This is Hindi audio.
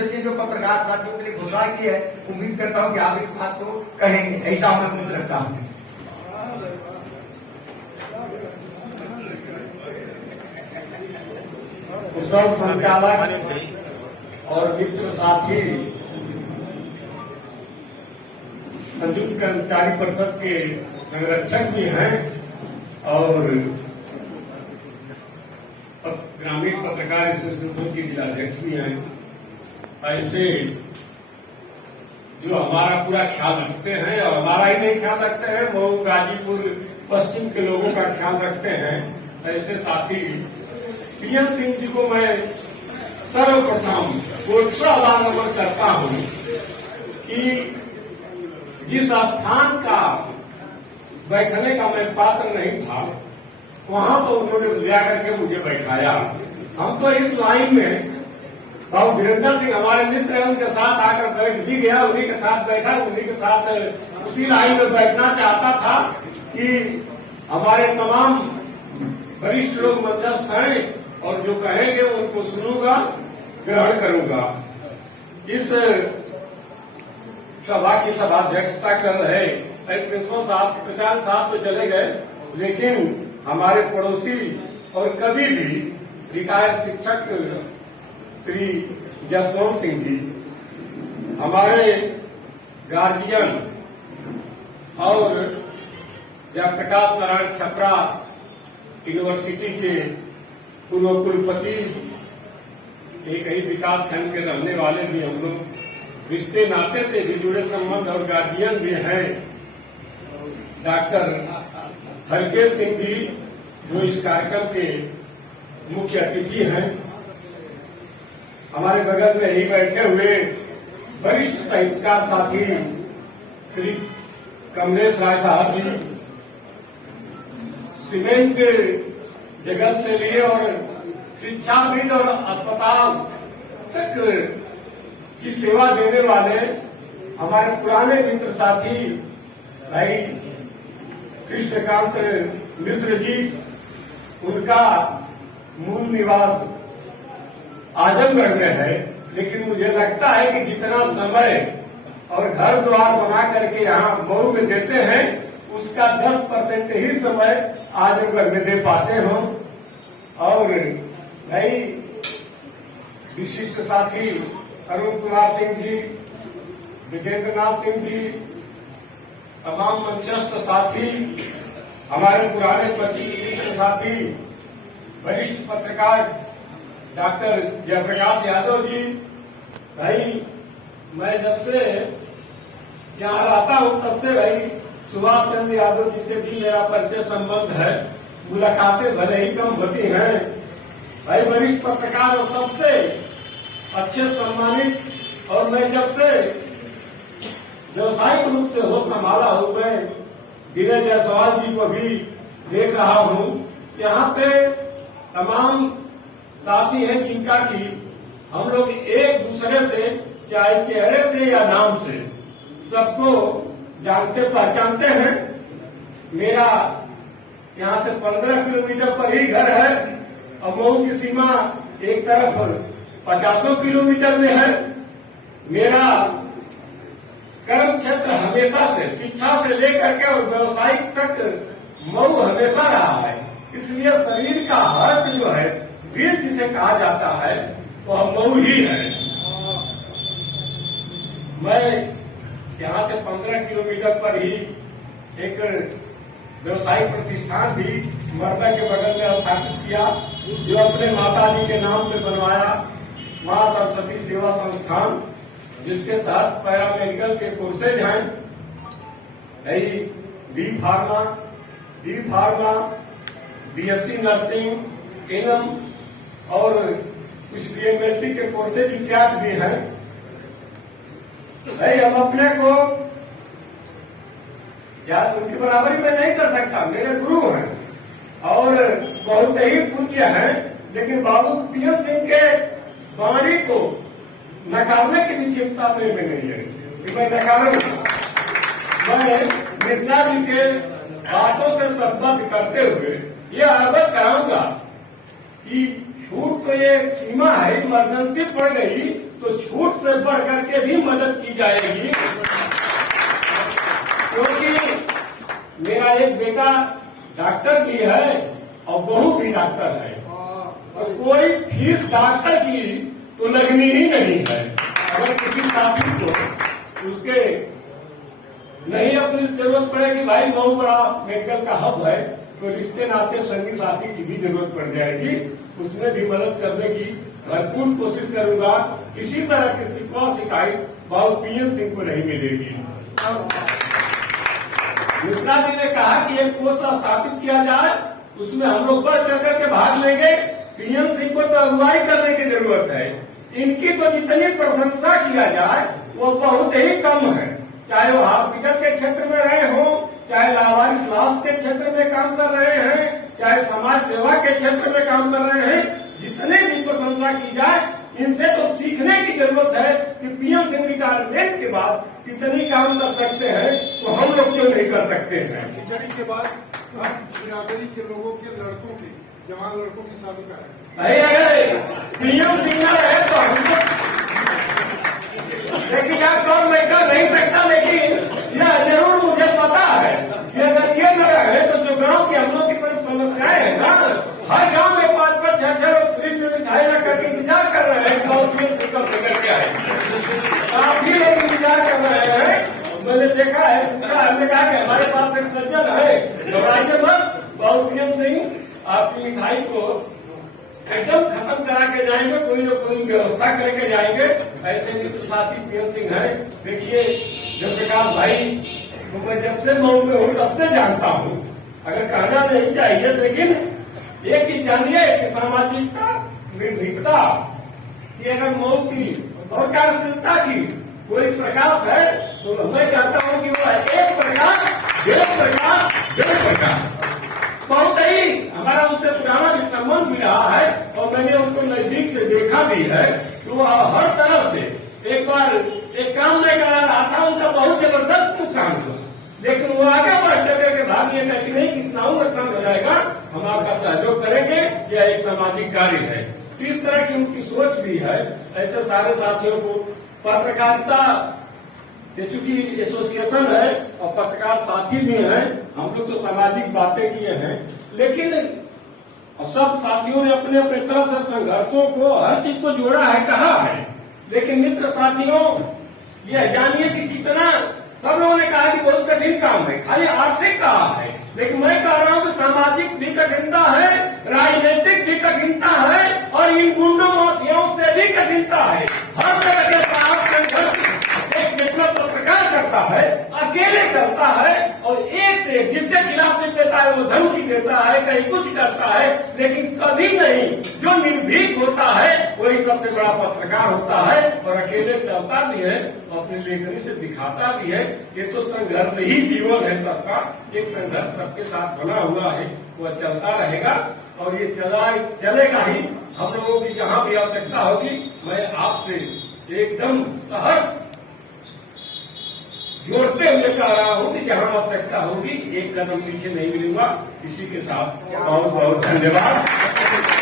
मिश्र जी जो पत्रकार साथियों के लिए घोषणा की है, उम्मीद करता हूँ कि आप इस बात को कहेंगे, ऐसा मैं उम्मीद रखता हूँ। कुशल संचालक और मित्र साथी संयुक्त कर्मचारी परिषद के संरक्षक भी हैं और ग्रामीण पत्रकार एसोसिएशन के जिलाध्यक्ष भी हैं। ऐसे जो हमारा पूरा ख्याल रखते हैं और हमारा ही नहीं ख्याल रखते हैं, वो गाजीपुर पश्चिम के लोगों का ख्याल रखते हैं, ऐसे साथी पीएन सिंह जी को मैं सर्वप्रथम प्रोत्साहन करता हूं कि जिस स्थान का बैठने का मैं पात्र नहीं था, वहां तो उन्होंने बुला करके मुझे बैठाया। हम तो इस लाइन में बाबू वीरेंद्र सिंह हमारे मित्र हैं, उनके साथ आकर बैठ भी गया, उन्हीं के साथ बैठा, उन्हीं के साथ उसी लाइन में बैठना चाहता था कि हमारे तमाम वरिष्ठ लोग मंचस्थ हैं और जो कहेंगे उनको सुनूंगा, ग्रहण करूंगा। इस सभा की सभाध्यक्षता कर रहे कृष्ण साहब, प्रचार साहब तो चले गए, लेकिन हमारे पड़ोसी और कभी भी रिटायर्ड शिक्षक श्री जसवंत सिंह जी, हमारे गार्जियन और जयप्रकाश नारायण छपरा यूनिवर्सिटी के पूर्व कुलपति, एक ही विकास खंड के रहने वाले भी हम लोग रिश्ते नाते से भी जुड़े संबंध और गार्जियन भी हैं, डॉक्टर हरकेश सिंह जी जो इस कार्यक्रम के मुख्य अतिथि हैं, हमारे बगल में ही बैठे हुए वरिष्ठ साहित्यकार साथी श्री कमलेश राय साहब जी, सीमेंट जगत से लिए और शिक्षाविद और अस्पताल तक की सेवा देने वाले हमारे पुराने मित्र साथी भाई कृष्णकांत मिश्र जी, उनका मूल निवास आजमगढ़ में है, लेकिन मुझे लगता है कि जितना समय और घर द्वार बना करके यहाँ मऊ में देते हैं, उसका 10% ही समय आजमगढ़ में दे पाते हो। और भाई विशिष्ट साथी अरुण कुमार सिंह जी, विजेंद्र नाथ सिंह जी, तमाम मंचस्थ साथी, हमारे पुराने पत्रकार साथी, वरिष्ठ पत्रकार डॉक्टर जयप्रकाश यादव जी, भाई मैं जब से यहाँ आता हूँ तब से भाई सुभाष चंद्र यादव जी से भी मेरा परिचय संबंध है, मुलाकातें भले ही कम होती हैं। भाई वरिष्ठ पत्रकार और सबसे अच्छे सम्मानित, और मैं जब से व्यवसायिक रूप से होश संभाला हूं, मैं विनय जायसवाल जी को भी देख रहा हूं। यहाँ पे तमाम साथी हैं जिनका कि हम लोग एक दूसरे से चाहे चेहरे से या नाम से सबको जानते पहचानते हैं। मेरा यहाँ से 15 किलोमीटर पर ही घर है और मऊ की सीमा एक तरफ 50 किलोमीटर में है। मेरा कर्म क्षेत्र हमेशा से शिक्षा से लेकर के और व्यवसायिक तक मऊ हमेशा रहा है, इसलिए शरीर का हार्ट जो है, दिल जिसे कहा जाता है, वह मऊ ही है। मैं यहाँ से 15 किलोमीटर पर ही एक व्यवसायिक प्रतिष्ठान भी मरदा के बगल में स्थापित किया, जो अपने माता जी के नाम पे बनवाया, मां सरस्वती सेवा संस्थान, जिसके तहत पैरामेडिकल के कोर्सेज हैं, B pharma, BSc nursing, ANM और कुछ बीएमएलटी के कोर्सेज इत्यादि भी हैं। हम अपने को या उनकी बराबरी में नहीं कर सकता, मेरे गुरु हैं और बहुत ही पूज्य हैं, लेकिन बाबू पीएन सिंह के वाणी को नकारने की भी चिंता में नहीं है कि मैं नकारूंगा। मैं मिश्रा जी के बातों से संबद्ध करते हुए ये अवगत कराऊंगा कि छूट तो ये सीमा है, इमरजेंसी पड़ गई तो छूट बढ़ करके भी मदद की जाएगी, क्योंकि मेरा एक बेटा डॉक्टर भी है और बहू भी डॉक्टर है, और कोई फीस डॉक्टर की तो लगनी ही नहीं है। अगर किसी साथी को उसके नहीं अपनी जरूरत पड़े कि भाई बहुत बड़ा मेडिकल का हब है, तो रिश्ते नाते संगी साथी की भी जरूरत पड़ जाएगी, उसमें भी मदद करने की भरपूर कोशिश करूंगा। किसी तरह की शिकवा शिकायत बाबू पीएन सिंह को नहीं मिलेगी। मिश्रा जी ने कहा कि एक कोष स्थापित किया जाए, उसमें हम लोग बढ़ चढ़ करके भाग लेंगे। पीएम सिंह को तो अगुवाई करने की जरूरत है, इनकी तो जितनी प्रशंसा किया जाए वो बहुत ही कम है। चाहे वो हॉस्पिटल के क्षेत्र में रहे हो, चाहे लावारिस लाश के क्षेत्र में काम कर रहे हैं, चाहे समाज सेवा के क्षेत्र में काम कर रहे हैं, जितने भी प्रशंसा की जाए, इनसे तो सीखने की जरूरत है कि पीएम सिंह रिटायरमेंट के बाद कितनी काम कर सकते हैं, तो हम लोग क्यों नहीं कर सकते हैं। खिचड़ी के बाद बिरादरी के लोगों के लड़कों की, जवान लड़कों की शादी कराएं। अरे पीएम सिंह ना रहे तो हमको, लेकिन यार कौन मैं कर नहीं सकता, लेकिन यह जरूर मुझे पता है कि अगर ये न रहे तो जो गांव के हम लोग की तरफ समस्याएं है ना, हर गांव में 5-5, 6-6 लोग फ्रिज में मिठाई रख करके इंतजार कर रहे हैं कौन पीएम सिंह कब निकल के आए। काफी लोग इंतजार कर रहे हैं, मैंने देखा है। हमने कहा कि हमारे पास एक सज्जन है, घबराइए मत, बाबू पीएम सिंह आपकी मिठाई को एकदम खत्म करा के जाएंगे, कोई न कोई व्यवस्था करके जाएंगे। ऐसे मित्र साथी पीएम सिंह है। देखिए जयप्रकाश भाई तो मैं जब से मऊ में हूँ तब से जानता हूँ, अगर कहना नहीं चाहिए, लेकिन एक चीज जानिए कि सामाजिकता, निर्भीकता की अगर मऊ की और कार्यशीलता की कोई प्रकाश है तो मैं चाहता हूँ कि वो एक प्रकाश, डेढ़ प्रकाश, डेढ़ प्रकाश। बहुत ही हमारा उनसे पुराना भी संबंध भी रहा है और मैंने उनको नजदीक से देखा भी है कि वो हर तरफ से एक बार एक काम नहीं करा रहा था, उनका बहुत जबरदस्त नुकसान हुआ, लेकिन वो आगे बढ़ सके के भाग ये कि नहीं कितना नुकसान हो जाएगा, हम आपका सहयोग करेंगे, यह एक सामाजिक कार्य है। इस तरह की उनकी सोच भी है। ऐसे सारे साथियों को पत्रकारिता ये चूंकि एसोसिएशन है और पत्रकार साथी भी हैं, हम लोग तो सामाजिक बातें किए हैं, लेकिन सब साथियों ने अपने अपने तरह से संघर्षों को, हर चीज को जोड़ा है, कहा है। लेकिन मित्र साथियों यह जानिए कि कितना, सब लोगों ने कहा कि बहुत कठिन काम है, खाली आर्थिक कहा है, लेकिन मैं कह रहा हूं कि सामाजिक भी कठिनता है, राजनीतिक भी कठिनता है और इन गुंडों माफियाओं से भी कठिनता है। हर तरह के साथ संघर्ष एक नेतृत्व पत्रकार करता है, अकेले करता है और एक से जिसके खिलाफ लिख देता है वो धमकी देता है, कहीं कुछ करता है, लेकिन कभी नहीं जो निर्भीक होता है वही सबसे बड़ा पत्रकार होता है और अकेले चलता भी है, अपनी लेखनी से दिखाता भी है। ये तो संघर्ष ही जीवन है सबका, एक संघर्ष सबके साथ बना हुआ है, वह चलता रहेगा और ये चलेगा ही। हम लोगों की जहां भी आवश्यकता होगी मैं आपसे एकदम सहज जोड़ते हुए कह रहा हूं कि जहां आवश्यकता होगी एक कदम पीछे नहीं मिलूंगा। इसी के साथ बहुत बहुत धन्यवाद।